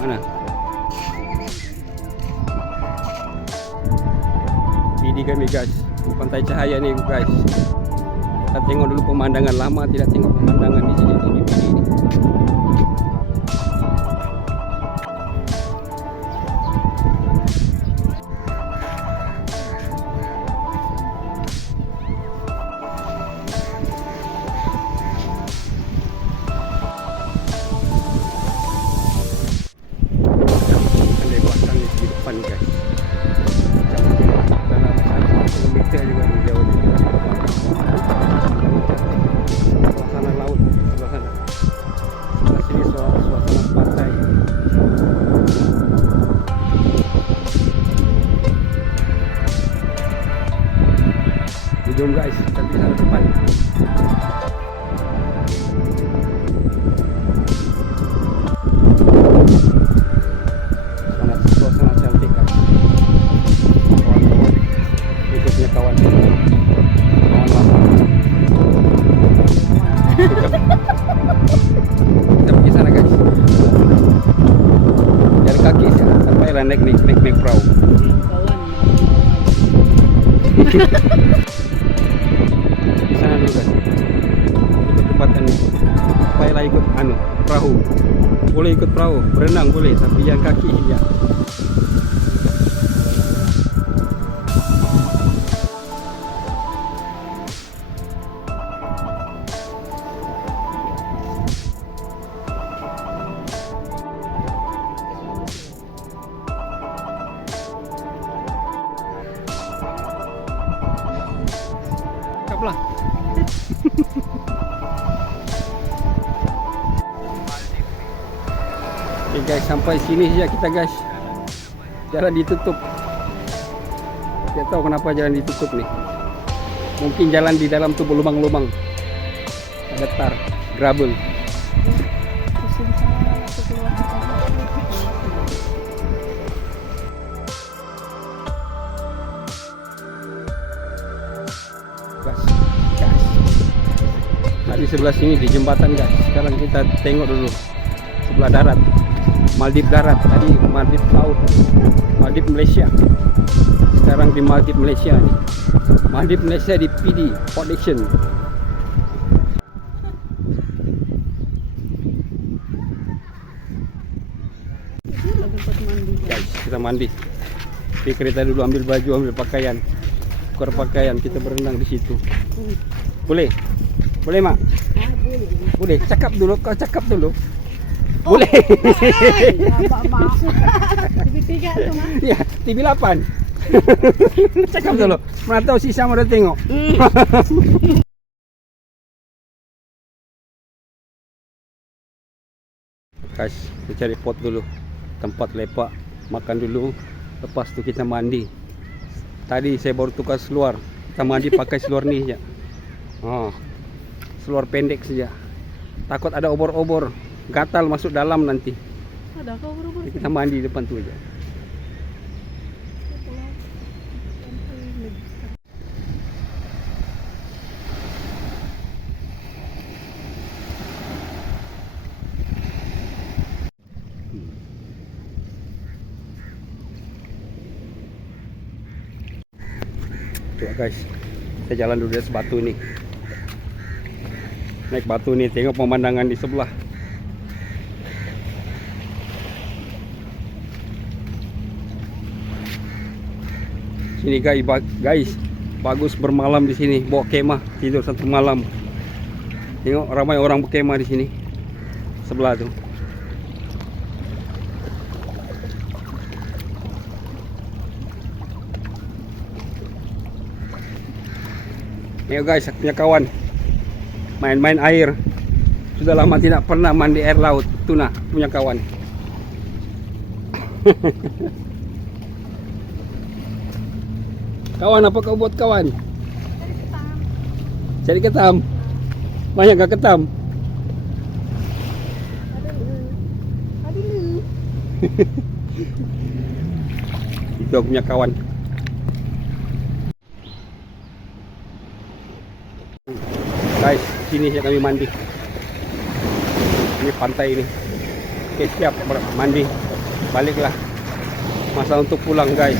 Mana? Ini kami guys, di Pantai Cahaya nih guys. Kita tengok dulu pemandangan, lama tidak tengok pemandangan di sini ini. Ada belakang di depan guys. Dalam 1 kilometer juga di jauh ini. Suasana laut sebelah sana. Sebelah sini suasana pantai. Jom guys, kita di sana depan. Suasana cantik kan. Kawan-kawan, ikutnya kawan lama. Kita pergi sana guys. Jalan kaki sampai lah naik perahu. Di sana dulu guys. Ikut tempatan ini. Supaya lah ikut perahu. Boleh ikut perahu, berenang boleh, tapi yang kaki ya. Kaplah. Oke guys, sampai sini saja kita guys. Jalan ditutup. Tidak tahu kenapa jalan ditutup nih. Mungkin jalan di dalam tuh berlubang-lubang. Ada tar, gravel. Guys. Tadi sebelah sini di jembatan guys. Sekarang kita tengok dulu sebelah darat. Maldives darat, tadi Maldives laut, Maldives Malaysia. Sekarang di Maldives Malaysia nih. Maldives Malaysia di PD Port Dickson. Guys, kita mandi. Di kereta dulu, ambil baju, ambil pakaian, tukar pakaian, kita berenang di situ. Boleh? Boleh mak? Boleh. Cakap dulu, kau cakap dulu. Boleh. TV3 tu mah. Ya, TV8. Cakap dulu. Mana tahu si Sam ada tengok. Guys, kita cari pot dulu. Tempat lepak, makan dulu. Lepas tu kita mandi. Tadi saya baru tukar seluar. Kita mandi pakai seluar ni saja. Seluar pendek saja. Takut ada obor-obor. Gatal masuk dalam nanti. Ada kau berapa? Kita mandi depan tu aja. Coba guys, kita jalan dulu dari batu ini. Naik batu nih, tengok pemandangan di sebelah. Sini guys, bagus bermalam di sini, bawa kemah, tidur 1 malam. Tengok ramai orang berkemah di sini. Sebelah tuh. Tengok guys, aku punya kawan. Main-main air. Sudah lama tidak pernah mandi air laut. Tuna punya kawan. Kawan, apa kau buat kawan? Cari ketam. Banyak gak ketam? Itu aku punya kawan. Guys, sini saja kami mandi. Ini pantai ini. Oke, siap mandi. Baliklah. Masa untuk pulang guys.